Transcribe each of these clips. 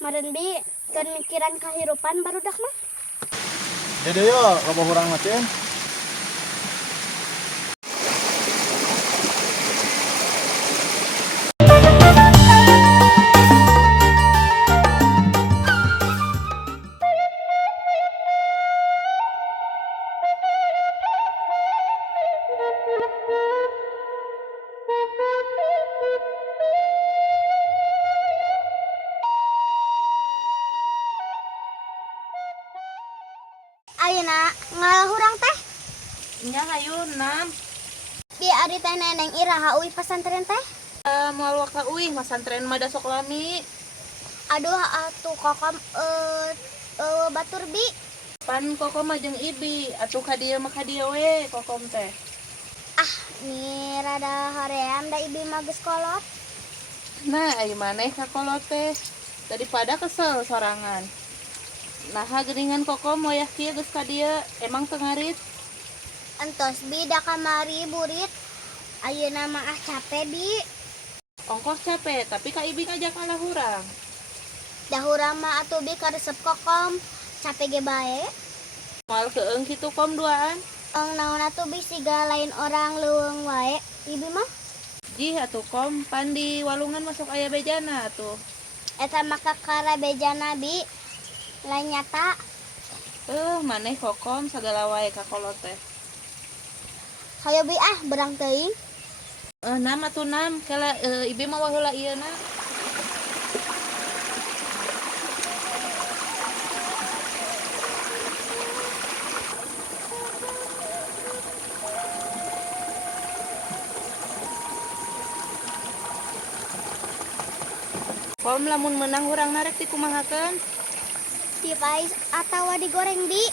Maren bi kan mikiran kahirupan barudak mah. Jadi yo, loba urang mah Cen. Ayeuna ngalahurang teh. Nya hayun nam. Bi ari teh neneng iraha uwi pesantren teh. Moal waka uih masantren mah da sok lami. Aduh atuh kokom batur bi. Pan kokom mah jeung ibi, atuh ka dieu mah ka dieu we kokom teh. Ah, ni rada hoream da ibi mah geus kolot. Nah, ai maneh ka kolot teh. Daripada kesel sorangan. Nah, geuningan kokom moyah kieu geus ka dieu, emang teu ngarit. Entos bi da kamari burit. Ayeuna mah capek bi. Ongkos capek, tapi ka ibi ngajak ngalahurang. Dahurang mah atuh bi karesep kokom. Capek ge bae. Moal keung kitu kom duaan. Naon atuh bi siga lain orang leuweung wae. Ibi mah Jih atuh kom, pan di walungan masuk aya bejana atuh. eta mah kakara bejana bi. Lain nyata. Maneh kokom sagala wae ka kolot teh. Hayo bi berang teuing. Nam atuh nam, kala ibi mah waheula ieu na. Kom lamun menang urang narek dikumahakeun. Di pais atawa digoreng bi.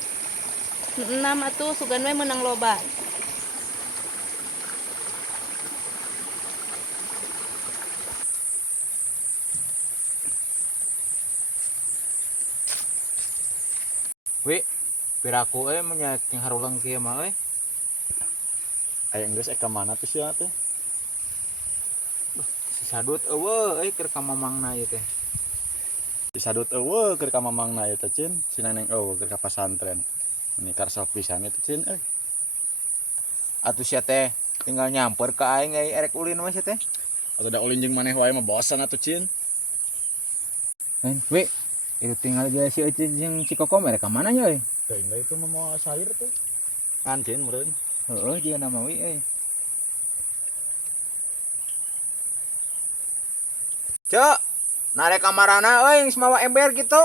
Nam atuh sugan we menang loba. Wi, piraku menyak yang harulang kieu mah aya geus ka mana tuh sia teh? Si sadut eueuh keur ka mamangna ieu teh. Si sadut eueuh keur ka mamangna ieu teh Cin, si neneng eueuh keur ka pesantren. Ini karsok pisan itu Cin Atuh sia teh tinggal nyamper ka aing erek ulin mah sia teh. Atuh da ulin jeung maneh wae mah bosan atuh Cin. Wi, itu tinggal aja si Ecin yang si Kokom mereka mana nya euy? Teuing itu mah mau sair tuh. Kan Cin meureun. Heeh, jiga nama wi euy. Cek, narek kamarana euy geus mawa ember gitu.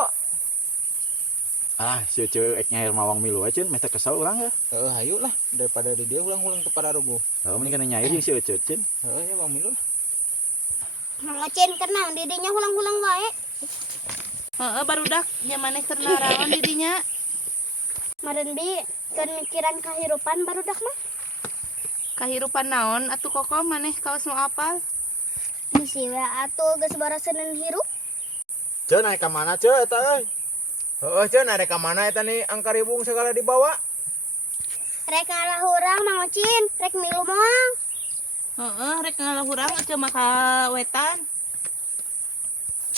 Ah, si ceuek nyair mawang milu Cin, meh teh kesel urang ya. Heeh, hayu lah daripada di dia ulang-ulang teu pararugo. Heeh, mending kana nyair jeung si Ece Cin. Heeh, ya Bang Milu. Ngocen kenang didinya hulang-hulang wae. Barudak nya maneh keur naraon di dinya. Maren bi kan mikiran kahirupan barudak mah. Kahirupan naon atuh kokom maneh kaos nu apal? Bisi we atuh geus baraseun hirup. Ceu naik ka mana ceu eta euy? Heeh, ceu narek ka mana eta nih angkaribung segala dibawa? Rek ngalahurang Mang Ocin, rek milu moal. Rek ngalahurang aja maka wetan.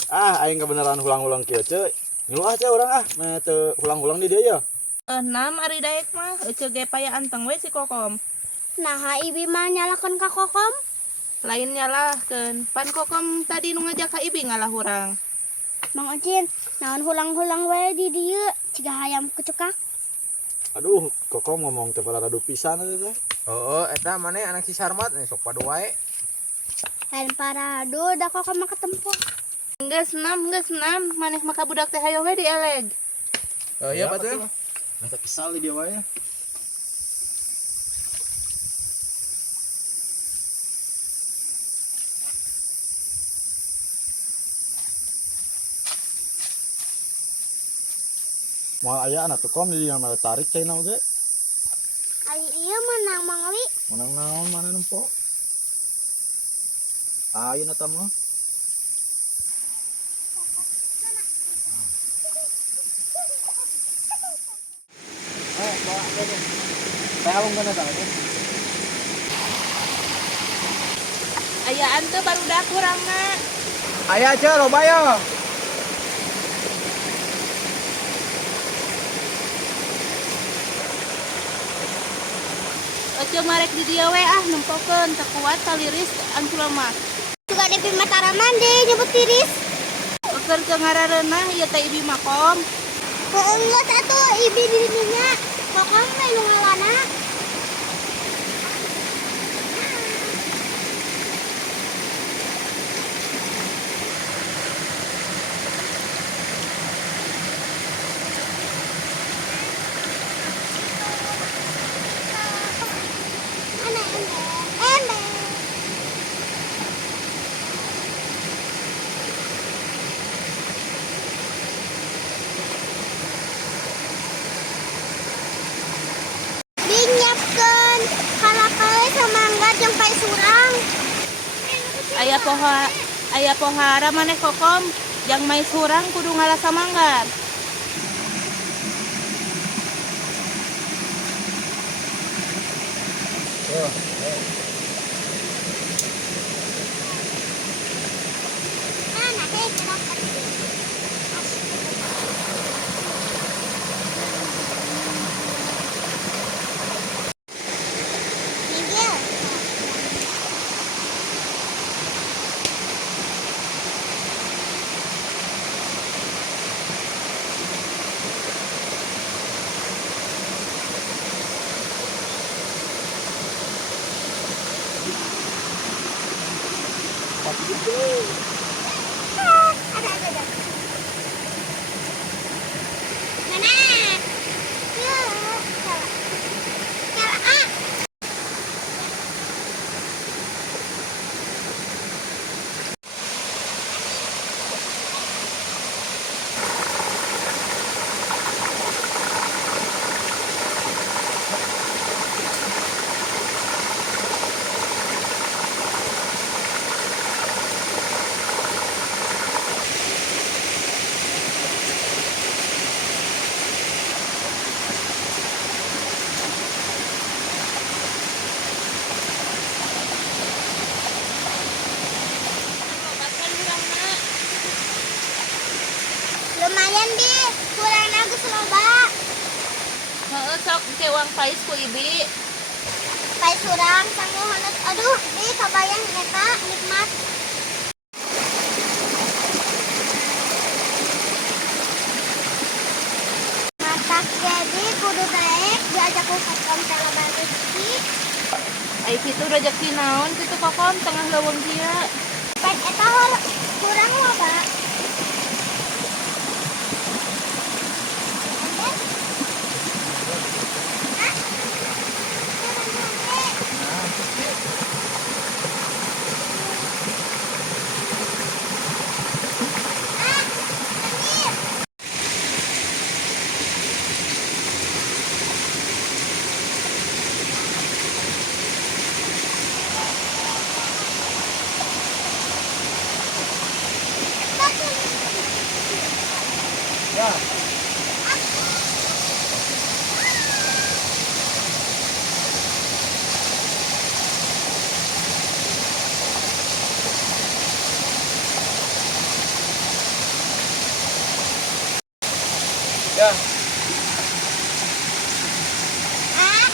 Ah, aing kebenaran hulang-hulang kieu ceu. Ngilu ceu urang meh teu hulang-hulang di dieu ya. Nam ari daek mah ece ge paya anteng we si kokom. Nah, ibi mah nyalakeun ka kokom. Lain nyalahkeun, pan kokom tadi nu ngajak ka ibi ngalahurang. Mang Ocin, naon hulang-hulang wae di dieu, ciga hayam kecekak. Aduh, kokom ngomong teh pada radu pisan eta teh. Heeh, eta maneh anak si Sarmat sok padu wae. Lain parado da kokom mah ketempo. Geus nam, maneh maka budak teh hayo we dieleg. Iya betul. Meh teh kesal di dieu wae. Moal aya anak tuh kom di yang malah tarik cai na oge. Ari ieu menang Mang Owi. Menang naon mana nempo? Ayeuna eta mah. Bawa aja. Tawong kana tah. Ayaan teu barudak urangna. Aya aja loba ya. marek di dia we ah nempokeun teu kuat taliris ancul mah. Juga di Matara mandi nyebut tiris. Keur ke ngarareunah ieu teh ibi makom. Heeh, satu ibi di dinya. Pokoknya mah nu ngawana. Ember. Dinyiapkeun kalapale samangga jeung pai surang. Aya pohara maneh kokom jang mai surang kudu ngalasa manggar. Nah, teh dapat. Miguel. Ada. Mana? Ya, salah. Salah ah. Lumayan bi, kurang agus loba. Heeh sok ke uang pais ku ibi. Pai surang sangu hanes. Aduh, bi kabayang eta nikmat. Matak jadi kudu baik diajak ku kokom teh loba rezeki. Ai kitu rezeki naon kitu kokom tengah leuweung dia. Pan eta kurang loba. Ya, Ah,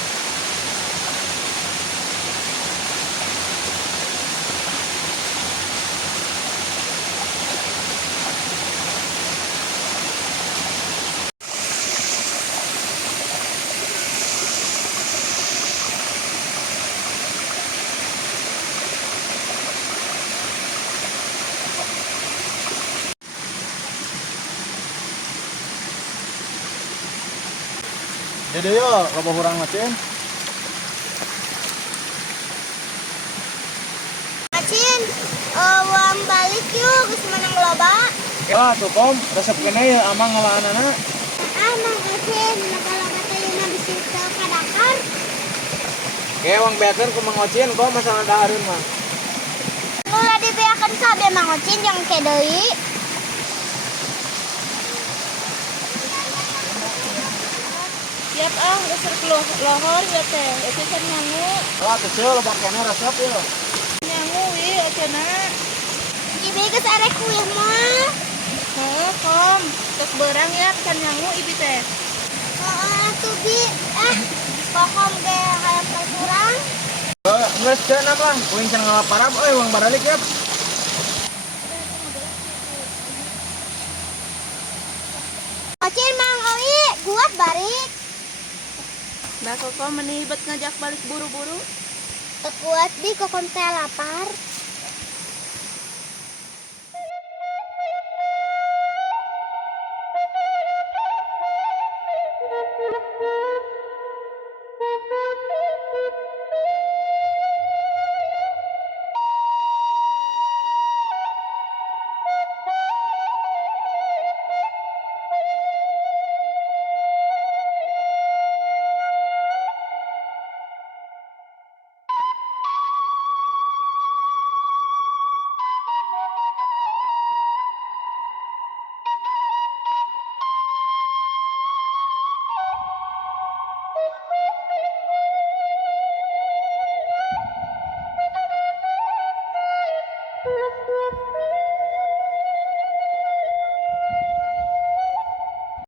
jadi yo loba urang macin. Acin, uang balik yuk, geus menang loba. Wah, tuh kom, resep kene ya amang ngawaanana. Ah, Mang Acin, loba-loba teh yeuna bisi teu kadakar. Ge wang beakeun ku Mang Ocin kom masalah dahareun mah. Ulah dibeakeun kabeh Mang Ocin jeung ke deui. Siap ah geus lohor ya teh. Eta can nyangu. Wah, teu seul loba kene resep ya. Nyangu wi cenah. Ibi geus arek kuih mah. Heeh kom. Tos beurang ya can nyangu ibi teh. Heeh, atuh bi. Kokom ge hayang ka surang. Nggak sekarang apa? Kuing can ngalaparap, uang baralik ya. Acil Mang Oi, guat barik. Nah, Kokom menibet ngajak balik buru-buru. Tekuat di kokom teh lapar.